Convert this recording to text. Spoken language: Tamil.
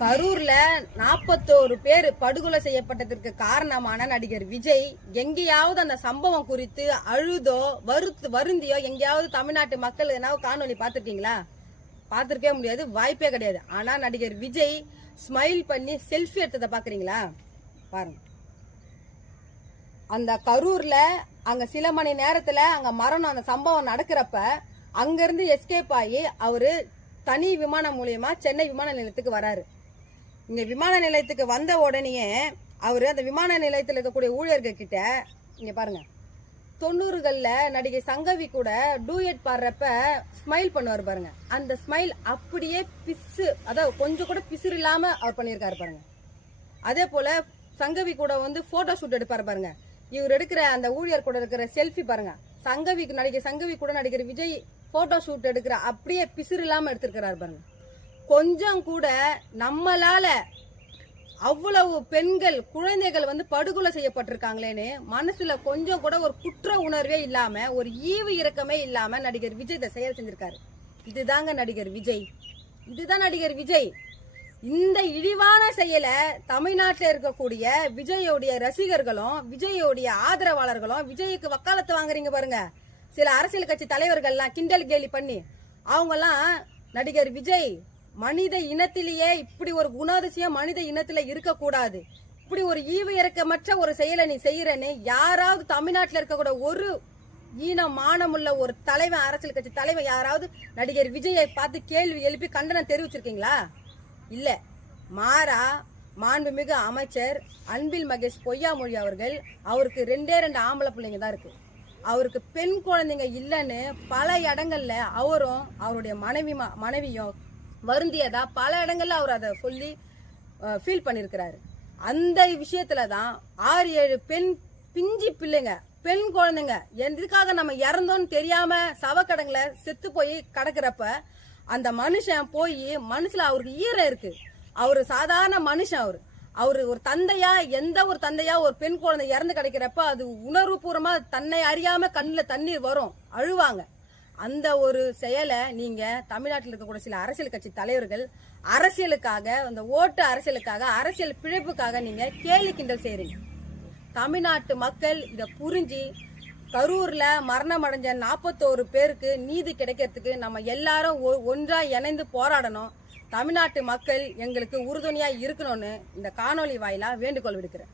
கரூர்ல 41 பேர் படுகொலை செய்யப்பட்டதற்கு காரணமான நடிகர் விஜய் எங்கேயாவது அந்த சம்பவம் குறித்து அழுதோ வருந்தியோ எங்கேயாவது தமிழ்நாட்டு மக்கள் என்ன காணொலி பார்த்திருக்கீங்களா? பார்த்திருக்கவே முடியாது, வாய்ப்பே கிடையாது. ஆனா நடிகர் விஜய் ஸ்மைல் பண்ணி செல்ஃபி எடுத்ததை பாக்குறீங்களா? பாருங்க. அந்த கரூர்ல அங்க சில மணி நேரத்துல அங்க மரணம், அந்த சம்பவம் நடக்கிறப்ப அங்கிருந்து எஸ்கேப் ஆகி அவரு தனி விமானம் மூலியமா சென்னை விமான நிலையத்துக்கு வராரு. இங்க விமான நிலையத்துக்கு வந்த உடனே அவரு அந்த விமான நிலையத்தில் இருக்கக்கூடிய ஊழியர்கள் கிட்ட, இங்க பாருங்க, 90கள்ல நடிகை சங்கவி கூட டூயட் பாடுறப்ப ஸ்மைல் பண்ணுவார் பாருங்க. அந்த ஸ்மைல் அப்படியே அதாவது கொஞ்சம் கூட பிசுறு இல்லாம அவர் பண்ணியிருக்காரு பாருங்க. அதே போல சங்கவி கூட போட்டோ ஷூட் எடுப்பாரு பாருங்க. இவர் எடுக்கிற அந்த ஊழியர் கூட இருக்கிற செல்ஃபி பாருங்க. நடிகை சங்கவி கூட நடிகர் விஜய் போட்டோ ஷூட் எடுக்கிற அப்படியே பிசுறு இல்லாம எடுத்திருக்கிறாரு பாருங்க. கொஞ்சம் கூட நம்மளால அவ்வளவு பெண்கள் குழந்தைகள் படுகொலை செய்யப்பட்டிருக்காங்களேன்னு மனசுல கொஞ்சம் கூட ஒரு குற்ற உணர்வே இல்லாம, ஒரு ஈவு இரக்கமே இல்லாம நடிகர் விஜய் இதை செயல் செஞ்சிருக்காரு. இதுதாங்க நடிகர் விஜய், இதுதான் நடிகர் விஜய். இந்த இழிவான செயலை தமிழ்நாட்டில் இருக்கக்கூடிய விஜயோடைய ரசிகர்களும் விஜயோடைய ஆதரவாளர்களும், விஜய்க்கு வக்காலத்து வாங்குறீங்க பாருங்க சில அரசியல் கட்சி தலைவர்கள்லாம் கிண்டல் கேலி பண்ணி, அவங்கெல்லாம் நடிகர் விஜய் மனித இனத்திலேயே இப்படி ஒரு குணாதிசயம் மனித இனத்துல இருக்கக்கூடாது, இப்படி ஒரு ஈவு இறக்கமற்ற ஒரு செயலை நீ செய்யறன்னு யாராவது தமிழ்நாட்டில் இருக்கக்கூட ஒரு மானமுள்ள ஒரு தலைவன், அரசியல் கட்சி தலைவன் யாராவது நடிகர் விஜயை பார்த்து கேள்வி எழுப்பி கண்டனம் தெரிவிச்சிருக்கீங்களா? இல்ல. மாறா மாண்புமிகு அமைச்சர் அன்பில் மகேஷ் பொய்யாமொழி அவர்கள், அவருக்கு 2 ஆம்பளை பிள்ளைங்க தான் இருக்கு, அவருக்கு பெண் குழந்தைங்க இல்லைன்னு பல இடங்கள்ல அவரும் அவருடைய மனைவியும் வருந்தியதா பல இடங்கள்ல அவர் அதை சொல்லி ஃபீல் பண்ணிருக்கிறாரு. அந்த விஷயத்துலதான் 6-7 பிஞ்சு பிள்ளைங்க, பெண் குழந்தைங்க எதுக்காக நம்ம இறந்தோன்னு தெரியாம சவக்கடங்களை செத்து போய் கிடக்குறப்ப அந்த மனுஷன் போய் மனசுல அவருக்கு ஈரம் இருக்கு. அவரு சாதாரண மனுஷன், அவரு ஒரு தந்தையா, எந்த ஒரு தந்தையா ஒரு பெண் குழந்தை இறந்து கிடைக்கிறப்ப அது உணர்வுபூர்வமா தன்னை அறியாம கண்ணுல தண்ணீர் வரும், அழுவாங்க. அந்த ஒரு செயலை நீங்க தமிழ்நாட்டில் இருக்கக்கூடிய சில அரசியல் கட்சி தலைவர்கள் அரசியலுக்காக, அந்த ஓட்டு அரசியலுக்காக, அரசியல் பிழைப்புக்காக நீங்க கேலி கிண்டல் செய்றீங்க. தமிழ்நாட்டு மக்கள் இத புரிஞ்சு கரூர்ல மரணம் அடைஞ்ச 41 பேருக்கு நீதி கிடைக்கிறதுக்கு நம்ம எல்லாரும் ஒன்றா இணைந்து போராடணும். தமிழ்நாட்டு மக்கள் எங்களுக்கு உறுதுணையா இருக்கணும்னு இந்த காணொலி வாயிலா வேண்டுகோள் விடுக்கிறேன்.